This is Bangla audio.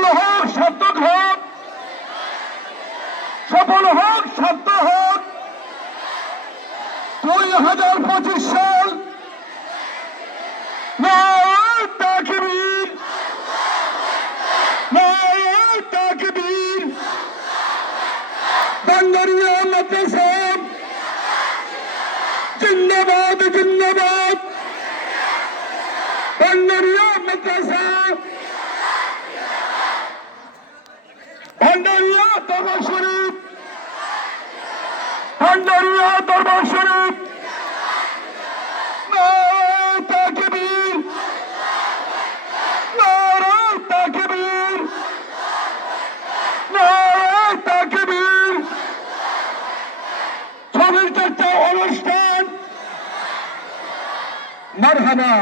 সফল হোক, সার্থক হোক, সফল হোক, সার্থক হোক 2025 সাল। নারায়ে তাকবীর, নারায়ে তাকবীর। বাঙ্গারিয়া মাদ্রাসা জিন্দাবাদ, জিন্দাবাদ। বাঙ্গারিয়া মাদ্রাসা, ভান্ডারিয়া দরবার শরীফ, ভান্ডারিয়া দরবার শরীফ। নারায়ে তাকবীর, নারায়ে তাকবীর, নারায়ে তাকবীর। ছবির চর্চা অনুষ্ঠান মারহাবা।